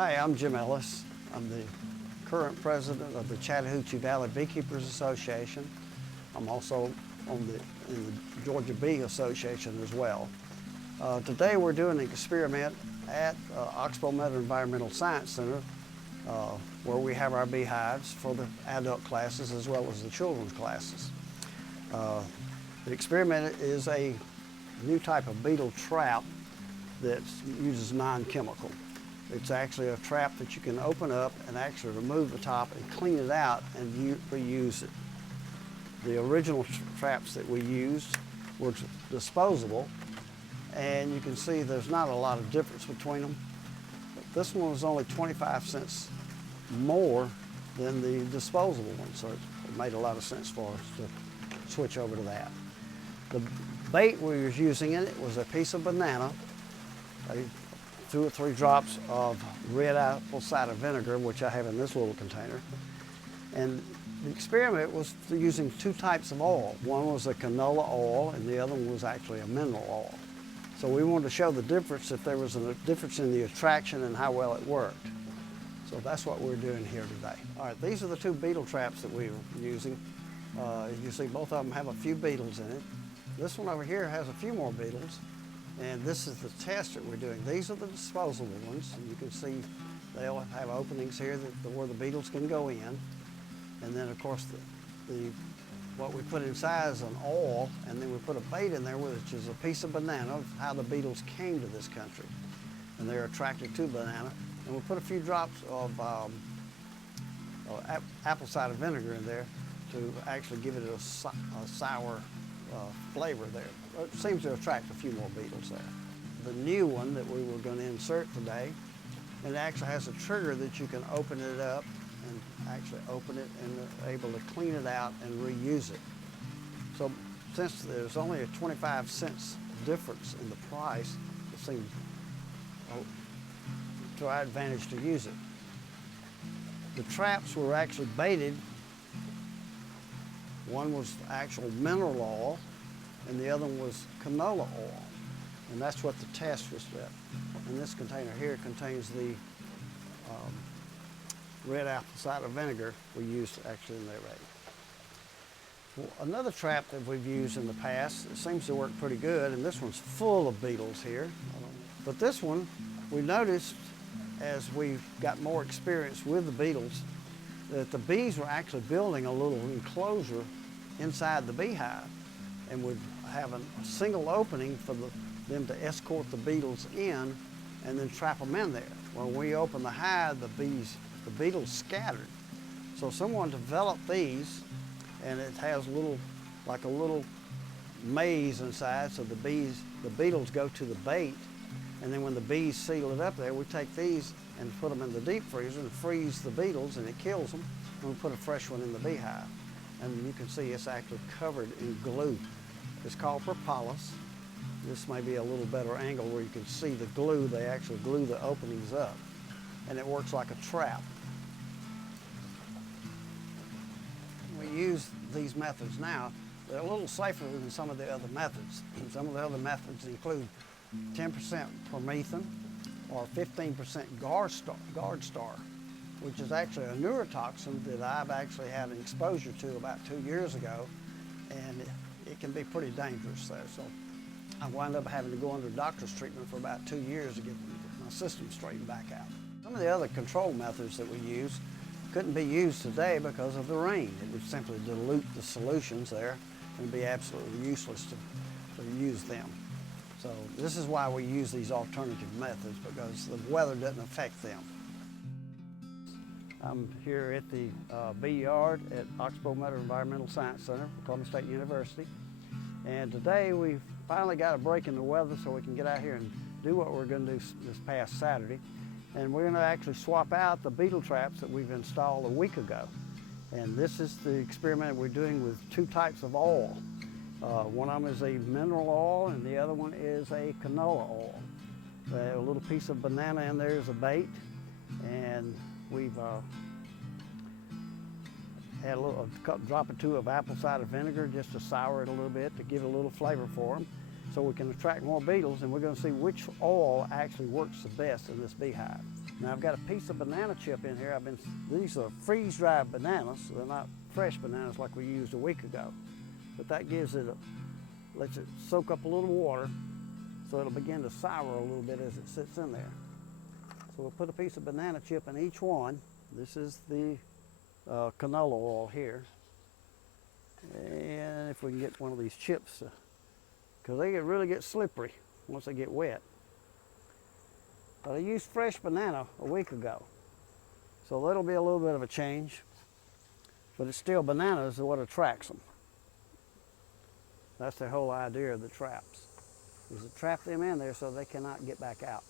Hi, I'm Jim Ellis. I'm the current president of the Chattahoochee Valley Beekeepers Association. I'm also in the Georgia Bee Association as well. Today we're doing an experiment at Oxbow Meadow Environmental Science Center where we have our beehives for the adult classes as well as the children's classes. The experiment is a new type of beetle trap that uses non-chemical. It's actually a trap that you can open up and actually remove the top and clean it out and reuse it. The original traps that we used were disposable, and you can see there's not a lot of difference between them. But this one was only 25 cents more than the disposable one, so it made a lot of sense for us to switch over to that. The bait we were using in it was a piece of banana, 2 or 3 drops of red apple cider vinegar, which I have in this little container. And the experiment was using 2 types of oil. One was a canola oil and the other one was actually a mineral oil. So we wanted to show the difference, if there was a difference in the attraction and how well it worked. So that's what we're doing here today. All right, these are the 2 beetle traps that we were using. You see both of them have a few beetles in it. This one over here has a few more beetles. And this is the test that we're doing. These are the disposable ones. And you can see they all have openings here where the beetles can go in. And then, of course, what we put inside is an oil, and then we put a bait in there, which is a piece of banana, of how the beetles came to this country. And they're attracted to banana. And we put a few drops of apple cider vinegar in there to actually give it a sour flavor there. It seems to attract a few more beetles there. The new one that we were going to insert today, it actually has a trigger that you can open it up and actually open it and able to clean it out and reuse it. So since there's only a 25 cents difference in the price, it seems to our advantage to use it. The traps were actually baited. One was actual mineral oil, and the other one was canola oil. And that's what the test was at. And this container here contains the red apple cider vinegar we used actually in there already. Well, another trap that we've used in the past, it seems to work pretty good, and this one's full of beetles here. But this one, we noticed as we got more experience with the beetles, that the bees were actually building a little enclosure inside the beehive and would have a single opening for them to escort the beetles in and then trap them in there. When we opened the hive, the beetles scattered. So someone developed these, and it has like a little maze inside, so the beetles go to the bait, and then when the bees seal it up there, we take these and put them in the deep freezer and freeze the beetles, and it kills them, and we put a fresh one in the beehive. And you can see it's actually covered in glue. It's called propolis. This may be a little better angle where you can see the glue. They actually glue the openings up, and it works like a trap. We use these methods now. They're a little safer than some of the other methods. Some of the other methods include 10% permethrin or 15% guard star, which is actually a neurotoxin that I've actually had an exposure to about 2 years ago, and it can be pretty dangerous there. So I wound up having to go under doctor's treatment for about 2 years to get my system straightened back out. Some of the other control methods that we use couldn't be used today because of the rain. It would simply dilute the solutions there and be absolutely useless to use them. So this is why we use these alternative methods, because the weather doesn't affect them. I'm here at the bee yard at Oxbow Meadow Environmental Science Center for Columbia State University. And today we finally got a break in the weather so we can get out here and do what we're going to do this past Saturday. And we're going to actually swap out the beetle traps that we've installed a week ago. And this is the experiment we're doing with 2 types of oil. One of them is a mineral oil and the other one is a canola oil. A little piece of banana in there is a bait, and we've had a drop or 2 of apple cider vinegar just to sour it a little bit to give it a little flavor for them, so we can attract more beetles, and we're going to see which oil actually works the best in this beehive. Now I've got a piece of banana chip in here. These are freeze-dried bananas. So they're not fresh bananas like we used a week ago. But that lets it soak up a little water so it'll begin to sour a little bit as it sits in there. So we'll put a piece of banana chip in each one. This is the canola oil here. And if we can get one of these chips, because they really get slippery once they get wet. But I used fresh banana a week ago, so that'll be a little bit of a change, but it's still bananas are what attracts them. That's the whole idea of the traps, is to trap them in there so they cannot get back out.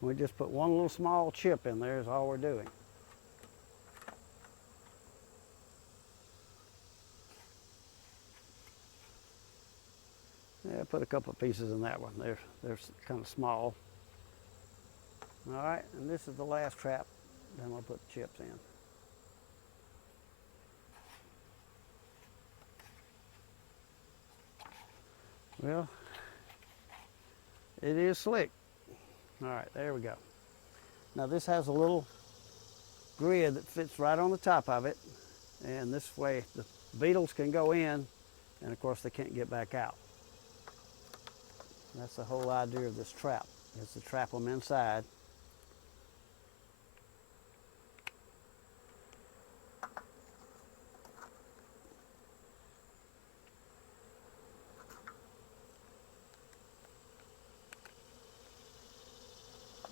We just put one little small chip in there is all we're doing. Yeah, put a couple of pieces in that one. They're kind of small. All right, and this is the last trap. Then we'll put the chips in. Well, it is slick. All right, there we go. Now this has a little grid that fits right on the top of it, and this way the beetles can go in, and of course they can't get back out. That's the whole idea of this trap, is to trap them inside.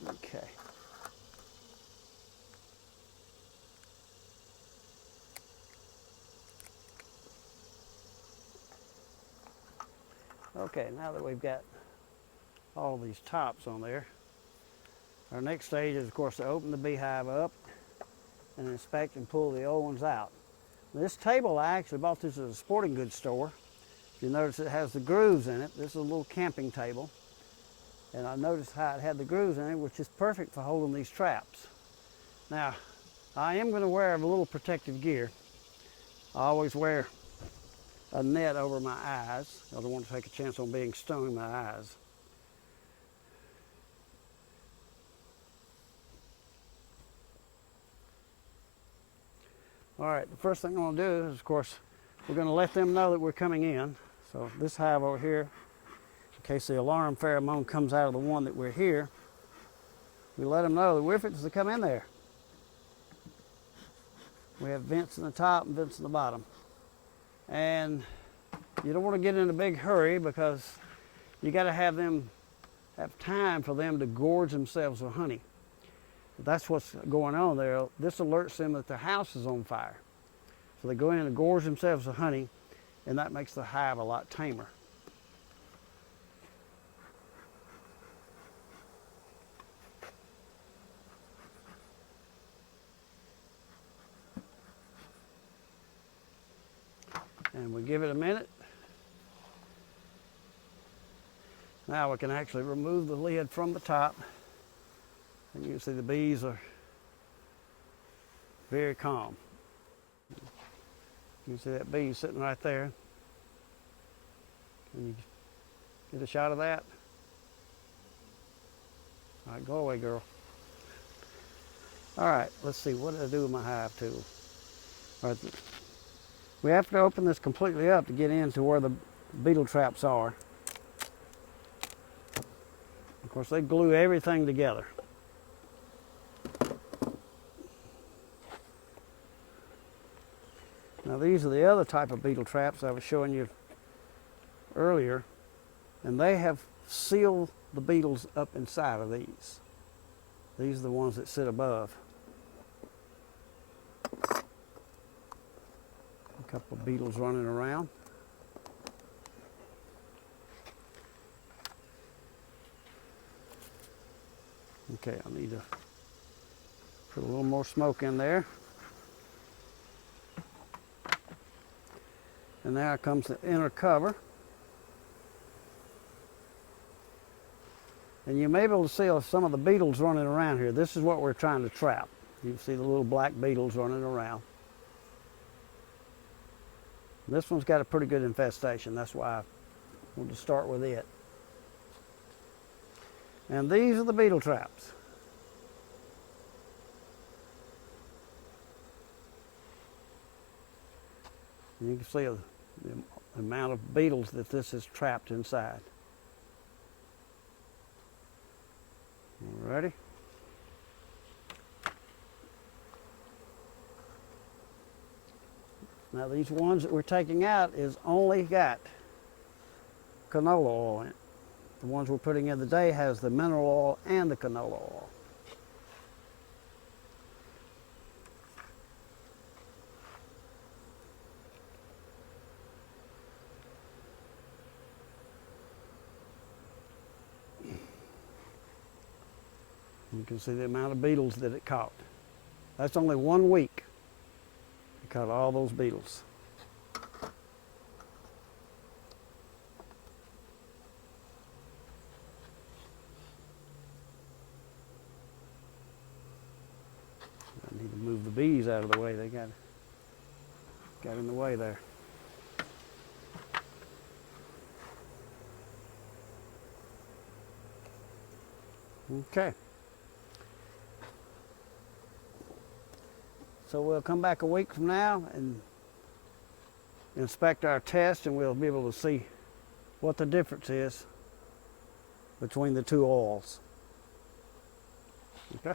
Okay. Okay, now that we've got all these tops on there, our next stage is, of course, to open the beehive up and inspect and pull the old ones out. This table, I actually bought this at a sporting goods store. If you notice, it has the grooves in it. This is a little camping table. And I noticed how it had the grooves in it, which is perfect for holding these traps. Now, I am going to wear a little protective gear. I always wear a net over my eyes. I don't want to take a chance on being stung in my eyes. All right, the first thing I'm going to do is, of course, we're going to let them know that we're coming in. So this hive over here, in case the alarm pheromone comes out of the one that we're here, we let them know that we're fixing to come in there. We have vents in the top and vents in the bottom. And you don't want to get in a big hurry because you got to have time for them to gorge themselves with honey. That's what's going on there. This alerts them that the house is on fire. So they go in and gorge themselves with honey, and that makes the hive a lot tamer. And we give it a minute. Now we can actually remove the lid from the top. And you can see the bees are very calm. You can see that bee sitting right there. Can you get a shot of that? All right, go away, girl. All right, let's see, what did I do with my hive tool? All right, we have to open this completely up to get into where the beetle traps are. Of course, they glue everything together. Now these are the other type of beetle traps I was showing you earlier, and they have sealed the beetles up inside of these. These are the ones that sit above. A couple of beetles running around. Okay, I need to put a little more smoke in there. And now comes the inner cover. And you may be able to see some of the beetles running around here. This is what we're trying to trap. You can see the little black beetles running around. This one's got a pretty good infestation. That's why We'll just start with it. And these are the beetle traps. You can see the amount of beetles that this is trapped inside. Ready? Now these ones that we're taking out is only got canola oil in it. The ones we're putting in today has the mineral oil and the canola oil. You can see the amount of beetles that it caught. That's only 1 week. It caught all those beetles. I need to move the bees out of the way. They got in the way there. Okay. So we'll come back a week from now and inspect our test, and we'll be able to see what the difference is between the two oils. Okay.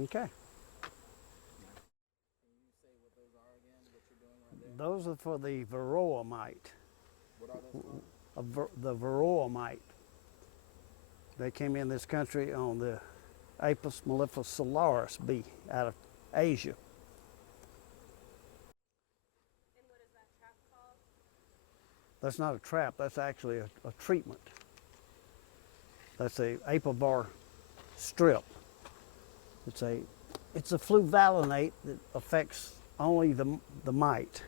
Okay. Can you say what those are again, what you're doing right there? Those are for the varroa mite. What are those called? The varroa mite. They came in this country on the Apis mellifera solaris bee out of Asia. And what is that trap called? That's not a trap, that's actually a treatment. That's a apivar strip. It's a fluvalinate that affects only the mite.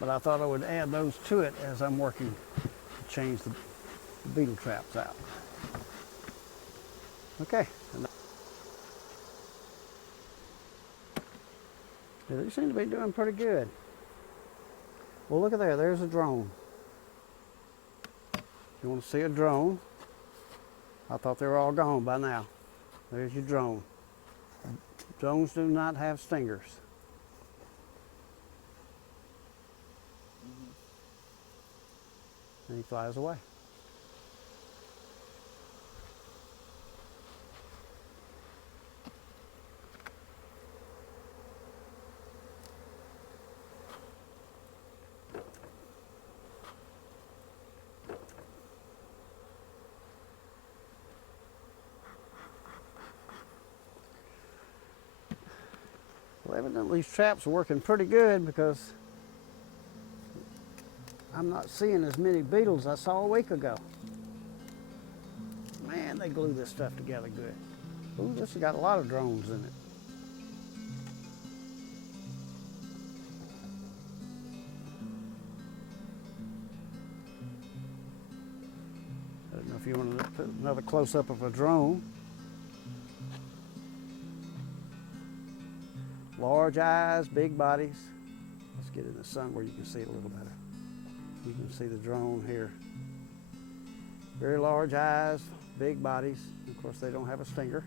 But I thought I would add those to it as I'm working to change the beetle traps out. Okay. Yeah, they seem to be doing pretty good. Well, look at there. There's a drone. You want to see a drone? I thought they were all gone by now. There's your drone. Drones do not have stingers. And he flies away. Well, evidently these traps are working pretty good because I'm not seeing as many beetles as I saw a week ago. Man, they glue this stuff together good. Ooh, this has got a lot of drones in it. I don't know if you want to put another close-up of a drone. Large eyes, big bodies. Let's get in the sun where you can see it a little better. You can see the drone here. Very large eyes, big bodies. Of course, they don't have a stinger.